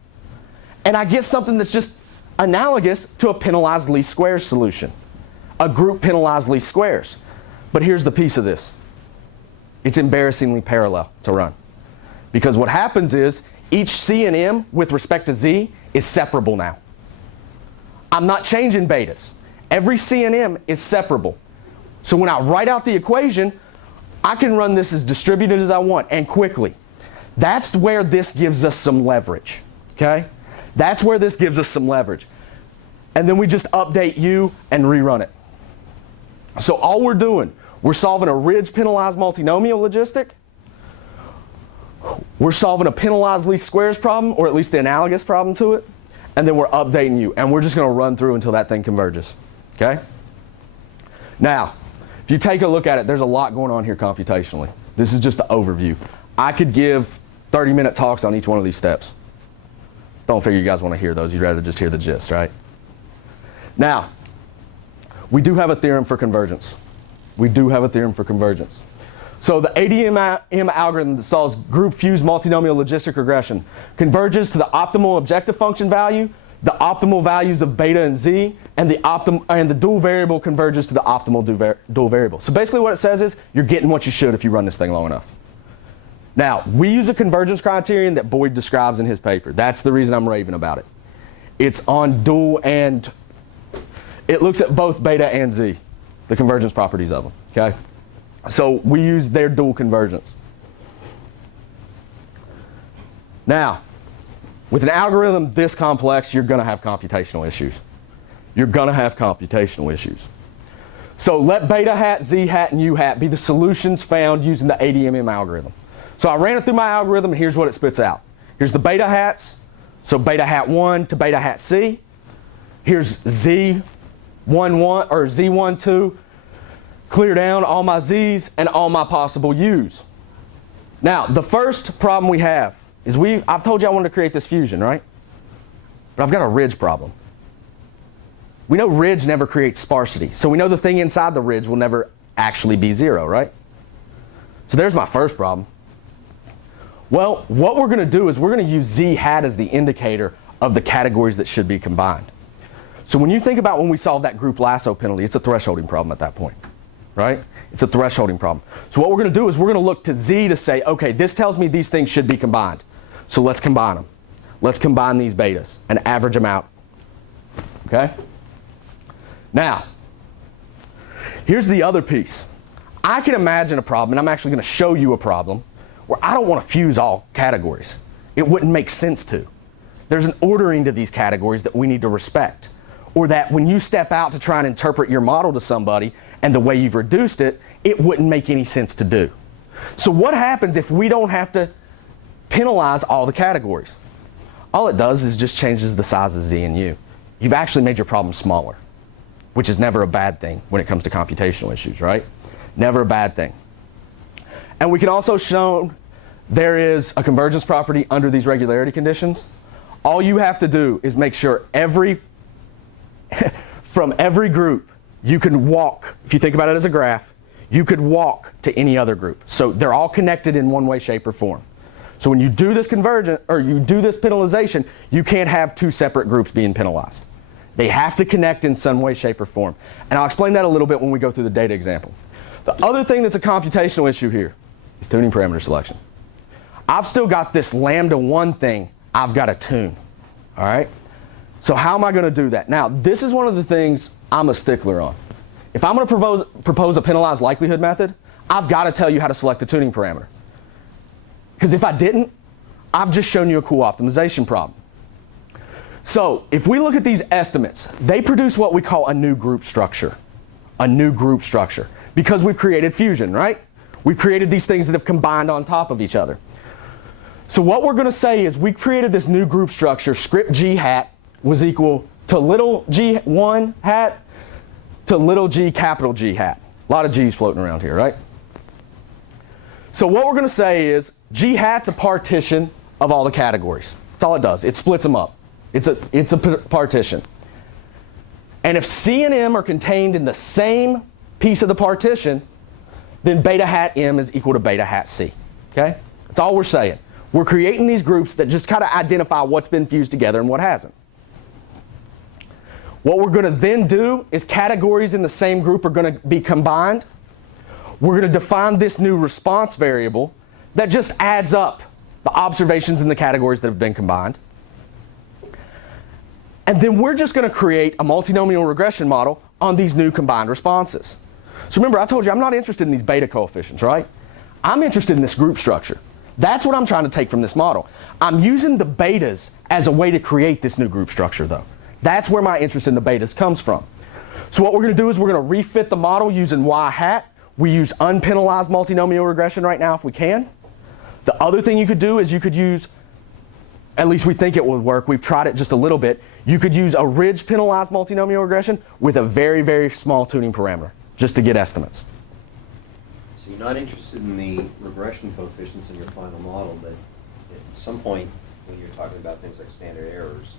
And I get something that's just analogous to a penalized least squares solution, a group penalized least squares. But here's the piece of this. It's embarrassingly parallel to run. Because what happens is each C and M with respect to Z is separable now. I'm not changing betas. Every C and M is separable. So when I write out the equation, I can run this as distributed as I want and quickly. That's where this gives us some leverage, okay? That's where this gives us some leverage. And then we just update U and rerun it. So all we're doing, we're solving a ridge penalized multinomial logistic. We're solving a penalized least squares problem, or at least the analogous problem to it. And then we're updating U. And we're just going to run through until that thing converges, okay? Now, if you take a look at it, there's a lot going on here computationally. This is just the overview. I could give 30-minute talks on each one of these steps. Don't figure you guys want to hear those. You'd rather just hear the gist, right? Now, we do have a theorem for convergence. We do have a theorem for convergence. So the ADMM algorithm that solves group fused multinomial logistic regression converges to the optimal objective function value, the optimal values of beta and z, and the dual variable converges to the optimal dual variable. So basically what it says is you're getting what you should if you run this thing long enough. Now, we use a convergence criterion that Boyd describes in his paper. That's the reason I'm raving about it. It's on dual and it looks at both beta and z, the convergence properties of them, okay? So we use their dual convergence. Now, with an algorithm this complex, you're going to have computational issues. You're going to have computational issues. So let beta hat, z hat, and u hat be the solutions found using the ADMM algorithm. So I ran it through my algorithm, and here's what it spits out. Here's the beta hats. So beta hat 1 to beta hat c. Here's z1, 1, or z1, 2. Clear down all my z's and all my possible u's. Now, the first problem we have is I've told you I wanted to create this fusion, right? But I've got a ridge problem. We know ridge never creates sparsity, so we know the thing inside the ridge will never actually be 0, right? So there's my first problem. Well, what we're going to do is we're going to use z hat as the indicator of the categories that should be combined. So when you think about when we solve that group lasso penalty, it's a thresholding problem at that point, right? It's a thresholding problem. So what we're going to do is we're going to look to z to say, okay, this tells me these things should be combined. So let's combine them. Let's combine these betas and average them out, okay? Now, here's the other piece. I can imagine a problem, and I'm actually going to show you a problem, where I don't want to fuse all categories. It wouldn't make sense to. There's an ordering to these categories that we need to respect. Or that when you step out to try and interpret your model to somebody and the way you've reduced it, it wouldn't make any sense to do. So what happens if we don't have to penalize all the categories? All it does is just changes the size of z and u. You've actually made your problem smaller, which is never a bad thing when it comes to computational issues, right? Never a bad thing. And we can also show there is a convergence property under these regularity conditions. All you have to do is make sure every from every group, you can walk, if you think about it as a graph, you could walk to any other group. So they're all connected in one way, shape, or form. So when you do this convergent, or you do this penalization, you can't have two separate groups being penalized. They have to connect in some way, shape, or form. And I'll explain that a little bit when we go through the data example. The other thing that's a computational issue here is tuning parameter selection. I've still got this lambda 1 thing I've got to tune, all right? So how am I going to do that? Now, this is one of the things I'm a stickler on. If I'm going to propose a penalized likelihood method, I've got to tell you how to select the tuning parameter. Because if I didn't, I've just shown you a cool optimization problem. So if we look at these estimates, they produce what we call a new group structure. A new group structure. Because we've created fusion, right? We've created these things that have combined on top of each other. So what we're going to say is we created this new group structure, script g hat was equal to little g1 hat to little g capital G hat. A lot of g's floating around here, right? So what we're going to say is g hat's a partition of all the categories. That's all it does. It splits them up. It's a partition. And if C and M are contained in the same piece of the partition, then beta hat M is equal to beta hat C. Okay? That's all we're saying. We're creating these groups that just kind of identify what's been fused together and what hasn't. What we're going to then do is categories in the same group are going to be combined. We're going to define this new response variable that just adds up the observations in the categories that have been combined. And then we're just going to create a multinomial regression model on these new combined responses. So remember, I told you I'm not interested in these beta coefficients, right? I'm interested in this group structure. That's what I'm trying to take from this model. I'm using the betas as a way to create this new group structure, though. That's where my interest in the betas comes from. So what we're going to do is we're going to refit the model using y hat. We use unpenalized multinomial regression right now if we can. The other thing you could do is you could use, at least we think it would work, we've tried it just a little bit, you could use a ridge penalized multinomial regression with a very, very small tuning parameter just to get estimates. So you're not interested in the regression coefficients in your final model, but at some point when you're talking about things like standard errors,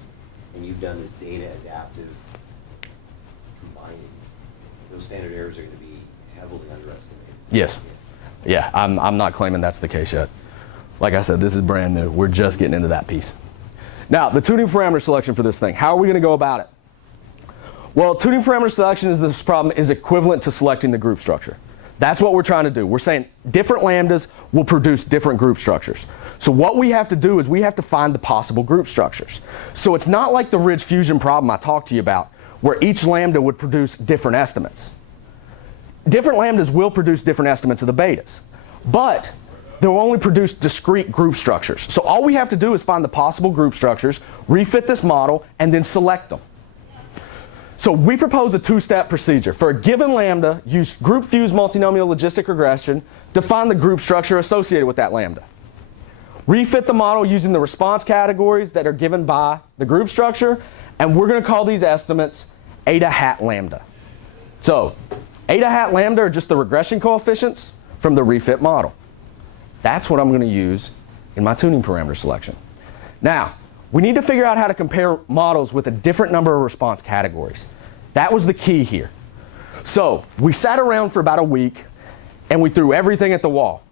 and you've done this data adaptive combining, those standard errors are going to be heavily underestimated. Yes. Yeah, I'm not claiming that's the case yet. Like I said, this is brand new. We're just getting into that piece. Now, the tuning parameter selection for this thing, how are we going to go about it? Well, tuning parameter selection is this problem is equivalent to selecting the group structure. That's what we're trying to do. We're saying different lambdas will produce different group structures. So what we have to do is we have to find the possible group structures. So it's not like the ridge fusion problem I talked to you about, where each lambda would produce different estimates. Different lambdas will produce different estimates of the betas, but they'll only produce discrete group structures. So all we have to do is find the possible group structures, refit this model, and then select them. So we propose a two-step procedure. For a given lambda, use group fused multinomial logistic regression to find the group structure associated with that lambda. Refit the model using the response categories that are given by the group structure, and we're going to call these estimates eta hat lambda. So eta hat lambda are just the regression coefficients from the refit model. That's what I'm going to use in my tuning parameter selection. Now, we need to figure out how to compare models with a different number of response categories. That was the key here. So we sat around for about a week and we threw everything at the wall.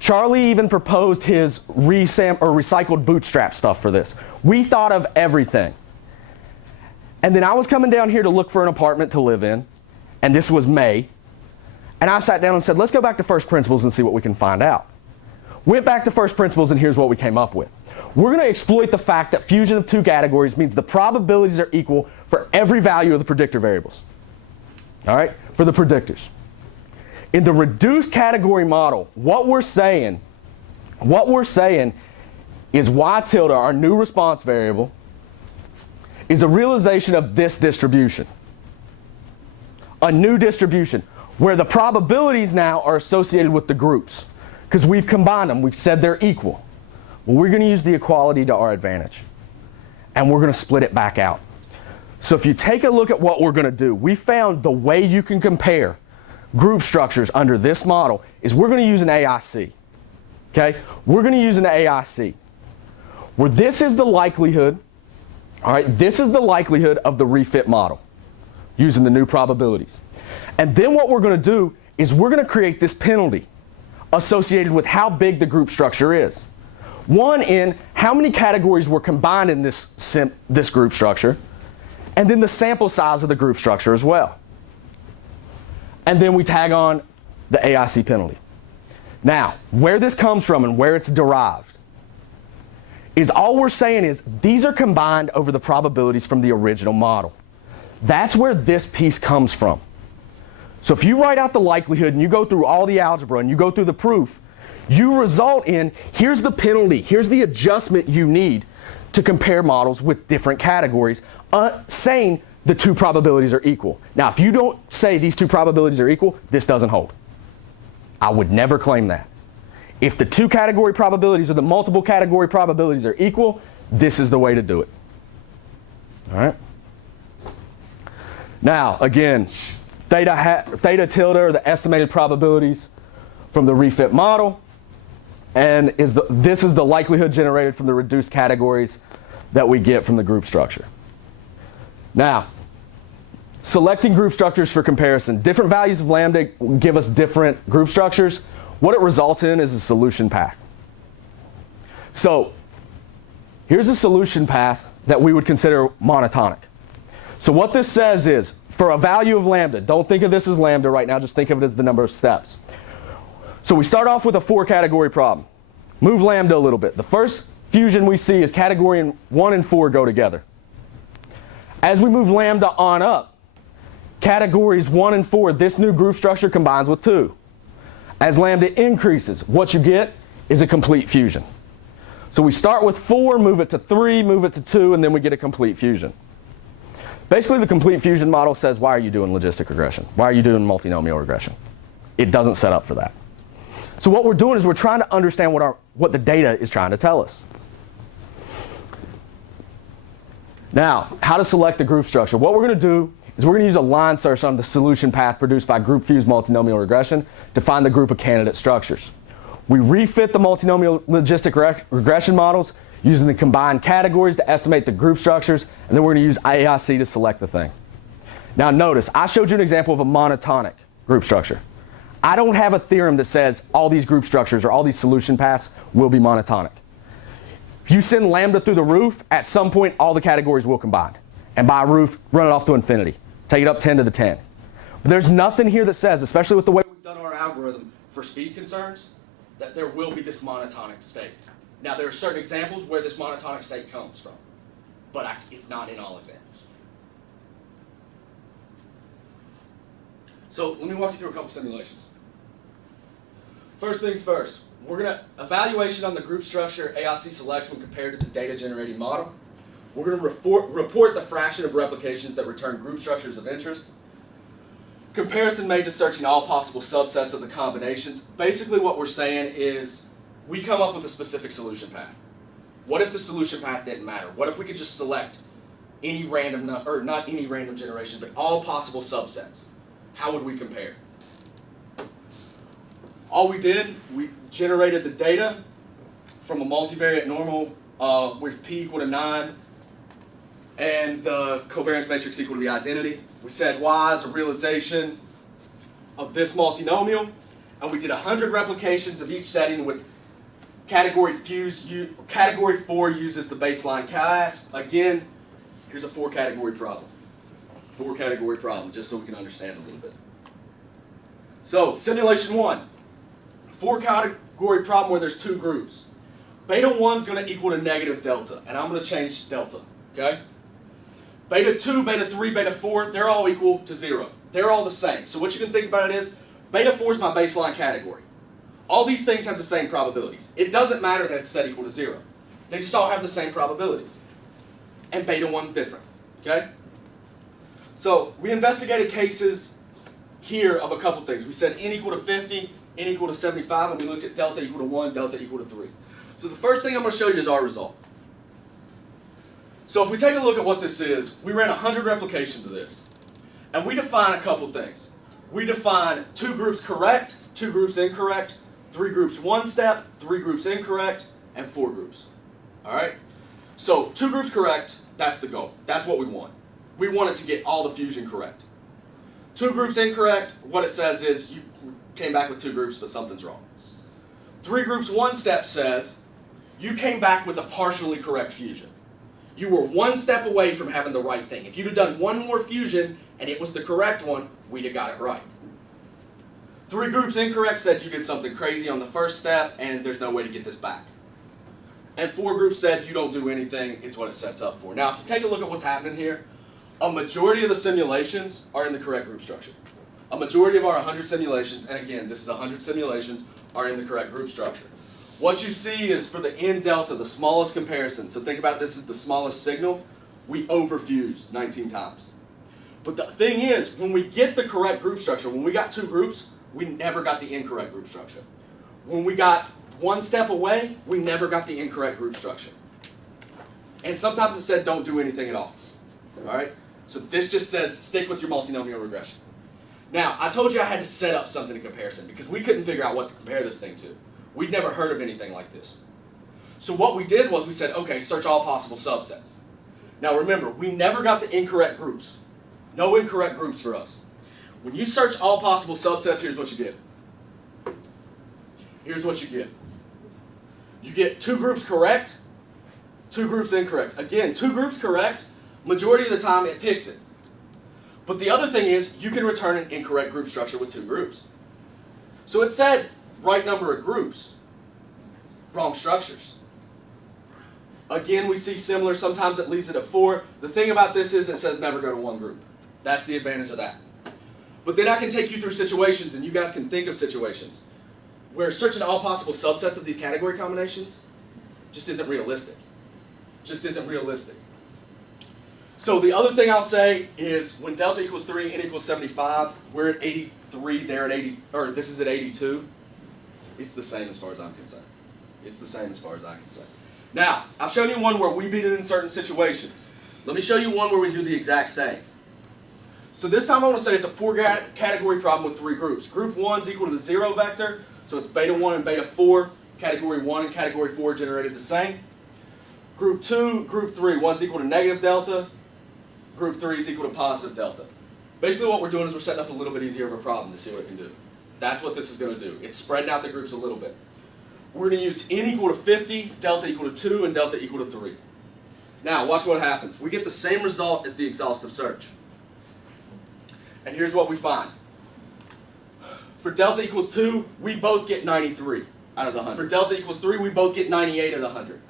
Charlie even proposed his recycled bootstrap stuff for this. We thought of everything. And then I was coming down here to look for an apartment to live in, and this was May. And I sat down and said, let's go back to first principles and see what we can find out. Went back to first principles, and here's what we came up with. We're going to exploit the fact that fusion of two categories means the probabilities are equal for every value of the predictor variables. All right, for the predictors. In the reduced category model, what we're saying is y tilde, our new response variable, is a realization of this distribution. A new distribution where the probabilities now are associated with the groups because we've combined them. We've said they're equal. Well, we're going to use the equality to our advantage, and we're going to split it back out. So if you take a look at what we're going to do, we found the way you can compare group structures under this model is we're going to use an AIC. Okay? We're going to use an AIC where this is the likelihood All right, this is the likelihood of the refit model using the new probabilities. And then what we're going to do is we're going to create this penalty associated with how big the group structure is. One in how many categories were combined in this group structure, and then the sample size of the group structure as well. And then we tag on the AIC penalty. Now, where this comes from and where it's derived is all we're saying is these are combined over the probabilities from the original model. That's where this piece comes from. So if you write out the likelihood and you go through all the algebra and you go through the proof, you result in here's the penalty, here's the adjustment you need to compare models with different categories, saying the two probabilities are equal. Now, if you don't say these two probabilities are equal, this doesn't hold. I would never claim that. If the two category probabilities or the multiple category probabilities are equal, this is the way to do it. All right? Now, again, theta tilde are the estimated probabilities from the refit model, and this is the likelihood generated from the reduced categories that we get from the group structure. Now, selecting group structures for comparison. Different values of lambda give us different group structures. What it results in is a solution path. So here's a solution path that we would consider monotonic. So what this says is, for a value of lambda, don't think of this as lambda right now, just think of it as the number of steps. So we start off with a 4-category problem. Move lambda a little bit. The first fusion we see is category 1 and 4 go together. As we move lambda on up, categories 1 and 4, this new group structure combines with 2. As lambda increases, what you get is a complete fusion. So we start with 4, move it to 3, move it to 2, and then we get a complete fusion. Basically, the complete fusion model says, why are you doing logistic regression? Why are you doing multinomial regression? It doesn't set up for that. So what we're doing is we're trying to understand what the data is trying to tell us. Now, how to select the group structure. What we're going to do is we're going to use a line search on the solution path produced by group fused multinomial regression to find the group of candidate structures. We refit the multinomial logistic regression models using the combined categories to estimate the group structures, and then we're going to use AIC to select the thing. Now notice, I showed you an example of a monotonic group structure. I don't have a theorem that says all these group structures or all these solution paths will be monotonic. If you send lambda through the roof, at some point all the categories will combine. And by roof, run it off to infinity. Take it up 10 to the 10. But there's nothing here that says, especially with the way we've done our algorithm for speed concerns, that there will be this monotonic state. Now there are certain examples where this monotonic state comes from, but it's not in all examples. So let me walk you through a couple simulations. First things first, we're going to evaluation on the group structure AIC selects when compared to the data generating model. We're going to report the fraction of replications that return group structures of interest. Comparison made to searching all possible subsets of the combinations. Basically what we're saying is we come up with a specific solution path. What if the solution path didn't matter? What if we could just select any random, or not any random generation, but all possible subsets? How would we compare? All we did, we generated the data from a multivariate normal with p equal to 9 and the covariance matrix equal to the identity. We said y is a realization of this multinomial, and we did 100 replications of each setting with category 4 uses the baseline class. Again, here's a 4-category problem. 4-category problem, just so we can understand a little bit. So, simulation 1. 4-category problem where there's 2 groups. Beta 1 is going to equal to negative delta, and I'm going to change delta, okay? Beta 2, beta 3, beta 4, they're all equal to 0. They're all the same. So what you can think about it is, beta 4 is my baseline category. All these things have the same probabilities. It doesn't matter that it's set equal to 0. They just all have the same probabilities. And beta 1's different, okay? So we investigated cases here of a couple things. We said n equal to 50, n equal to 75, and we looked at delta equal to 1, delta equal to 3. So the first thing I'm going to show you is our result. So if we take a look at what this is, we ran 100 replications of this. And we define a couple things. We define 2 groups correct, 2 groups incorrect, 3 groups one step, 3 groups incorrect, and 4 groups. All right? So 2 groups correct, that's the goal. That's what we want. We want it to get all the fusion correct. 2 groups incorrect, what it says is you came back with 2 groups, but something's wrong. 3 groups 1 step says you came back with a partially correct fusion. You were 1 step away from having the right thing. If you'd have done 1 more fusion and it was the correct one, we'd have got it right. 3 groups incorrect said you did something crazy on the first step and there's no way to get this back. And 4 groups said you don't do anything, it's what it sets up for. Now, if you take a look at what's happening here, a majority of the simulations are in the correct group structure. A majority of our 100 simulations, and again, this is 100 simulations, are in the correct group structure. What you see is for the N delta, the smallest comparison, so think about this as the smallest signal, we overfused 19 times. But the thing is, when we get the correct group structure, when we got 2 groups, we never got the incorrect group structure. When we got 1 step away, we never got the incorrect group structure. And sometimes it said don't do anything at all. Alright? So this just says stick with your multinomial regression. Now, I told you I had to set up something in comparison because we couldn't figure out what to compare this thing to. We'd never heard of anything like this. So what we did was we said, okay, search all possible subsets. Now remember, we never got the incorrect groups. No incorrect groups for us. When you search all possible subsets, here's what you get. Here's what you get. You get 2 groups correct, 2 groups incorrect. Again, 2 groups correct, majority of the time it picks it. But the other thing is, you can return an incorrect group structure with 2 groups. So it said right number of groups, wrong structures. Again, we see similar, sometimes it leaves it at 4. The thing about this is it says never go to 1 group. That's the advantage of that. But then I can take you through situations, and you guys can think of situations where searching all possible subsets of these category combinations just isn't realistic. Just isn't realistic. So the other thing I'll say is when delta equals 3, n equals 75, we're at 83, they're at 80, or this is at 82. It's the same as far as I'm concerned. It's the same as far as I can say. Now, I've shown you one where we beat it in certain situations. Let me show you one where we do the exact same. So this time I want to say it's a 4-category problem with 3 groups. Group 1 is equal to the 0 vector, so it's beta 1 and beta 4. Category 1 and category 4 generated the same. Group 2, group 3, 1 is equal to negative delta. Group 3 is equal to positive delta. Basically what we're doing is we're setting up a little bit easier of a problem to see what it can do. That's what this is going to do. It's spreading out the groups a little bit. We're going to use n equal to 50, delta equal to 2, and delta equal to 3. Now, watch what happens. We get the same result as the exhaustive search. And here's what we find. For delta equals 2, we both get 93 out of the 100. For delta equals 3, we both get 98 out of the 100.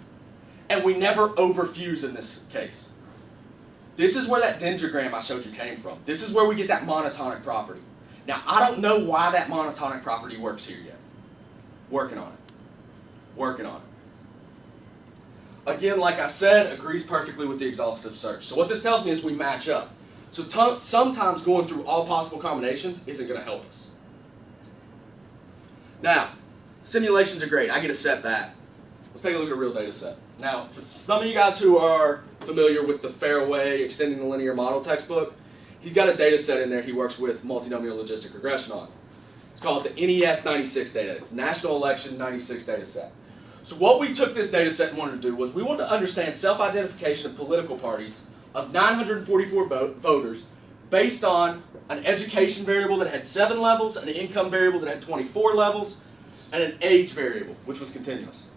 And we never overfuse in this case. This is where that dendrogram I showed you came from. This is where we get that monotonic property. Now, I don't know why that monotonic property works here yet. Working on it. Working on it. Again, like I said, agrees perfectly with the exhaustive search. So what this tells me is we match up. So sometimes going through all possible combinations isn't going to help us. Now, simulations are great. I get to set that. Let's take a look at a real data set. Now, for some of you guys who are familiar with the Fairway Extending the Linear Model textbook, he's got a data set in there he works with multinomial logistic regression on. It's called the NES 96 data. It's National Election 96 data set. So what we took this data set and wanted to do was we wanted to understand self-identification of political parties of 944 voters based on an education variable that had 7 levels, an income variable that had 24 levels, and an age variable, which was continuous.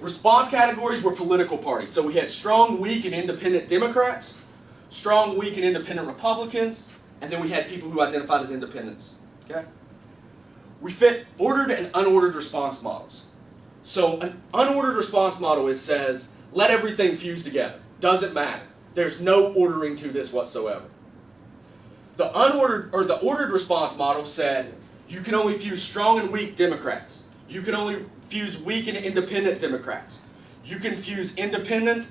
Response categories were political parties. So we had strong, weak, and independent Democrats, strong, weak, and independent Republicans, and then we had people who identified as independents. Okay? We fit ordered and unordered response models. So an unordered response model says, let everything fuse together. Doesn't matter. There's no ordering to this whatsoever. The ordered response model said, you can only fuse strong and weak Democrats. You can only fuse weak and independent Democrats. You can fuse independent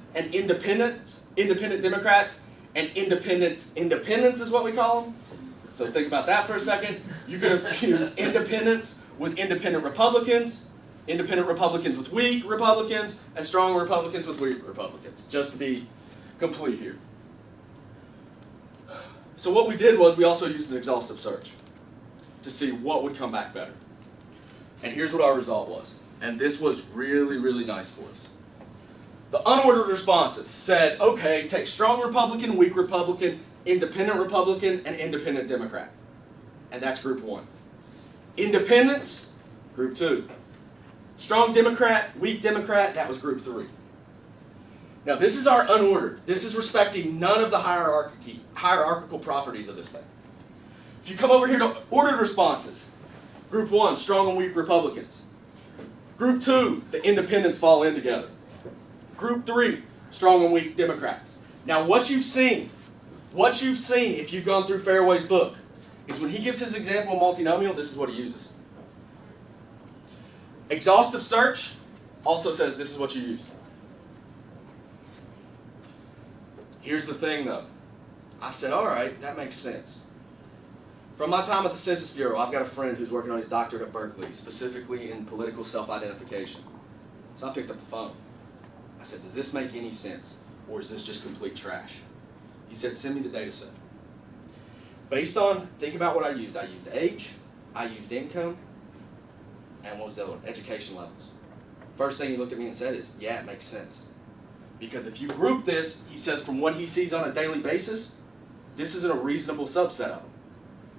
Democrats, and independents is what we call them. So think about that for a second. You can fuse independents with independent Republicans with weak Republicans, and strong Republicans with weak Republicans, just to be complete here. So what we did was we also used an exhaustive search to see what would come back better. And here's what our result was. And this was really, really nice for us. The unordered responses said, okay, take strong Republican, weak Republican, independent Republican, and independent Democrat. And that's group 1. Independents, group 2. Strong Democrat, weak Democrat, that was group 3. Now this is our unordered. This is respecting none of the hierarchical properties of this thing. If you come over here to ordered responses, group 1, strong and weak Republicans. Group 2, the independents fall in together. Group 3, strong and weak Democrats. Now what you've seen if you've gone through Fairway's book, is when he gives his example of multinomial, this is what he uses. Exhaustive search also says this is what you use. Here's the thing though. I said, all right, that makes sense. From my time at the Census Bureau, I've got a friend who's working on his doctorate at Berkeley, specifically in political self-identification. So I picked up the phone. I said, does this make any sense? Or is this just complete trash? He said, send me the data set. Based on, think about what I used. I used age, I used income, and what was the other one? Education levels. First thing he looked at me and said is, yeah, it makes sense. Because if you group this, he says from what he sees on a daily basis, this isn't a reasonable subset of them.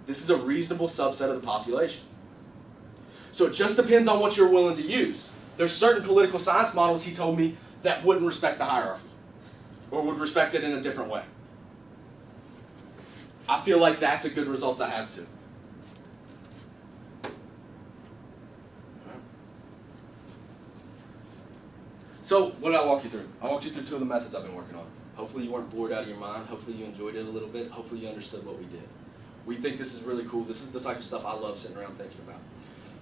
This is a reasonable subset of the population. So it just depends on what you're willing to use. There's certain political science models, he told me, that wouldn't respect the hierarchy, or would respect it in a different way. I feel like that's a good result to have too. So what did I walk you through? I walked you through 2 of the methods I've been working on. Hopefully you weren't bored out of your mind. Hopefully you enjoyed it a little bit. Hopefully you understood what we did. We think this is really cool. This is the type of stuff I love sitting around thinking about.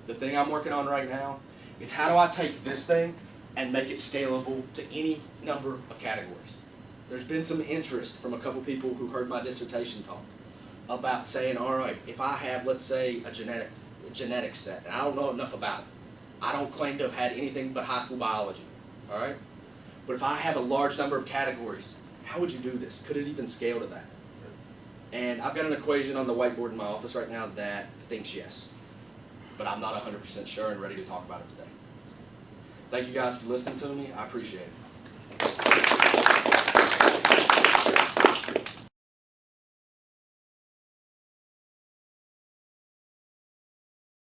The thing I'm working on right now is how do I take this thing and make it scalable to any number of categories. There's been some interest from a couple people who heard my dissertation talk about saying, all right, if I have, let's say, a genetic set, and I don't know enough about it. I don't claim to have had anything but high school biology, all right? But if I have a large number of categories, how would you do this? Could it even scale to that? And I've got an equation on the whiteboard in my office right now that thinks yes. But I'm not 100% sure and ready to talk about it today. Thank you guys for listening to me. I appreciate it.